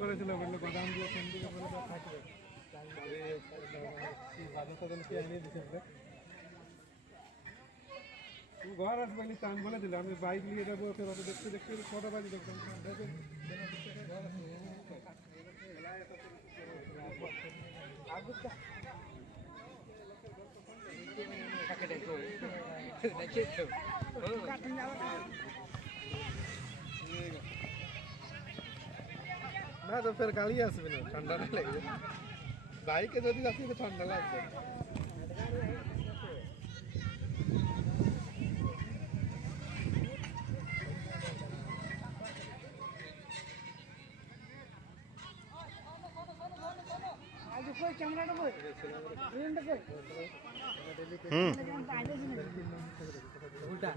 করেছিল বললো গোদাম দিয়ে সেন দিকে বলে তো থাকবে বাজার তো কি এনে দিছে ঘর আসবে নি আমি বলে দিলাম আমি বাইক নিয়ে যাবো ফের অত দেখতে দেখতে 6টা বাজে দেখলাম না তো ফের গাড়ি আসবে না ঠান্ডা না লাগবে বাইকে যদি যাচ্ছি তো ঠান্ডা লাগবে উল্টা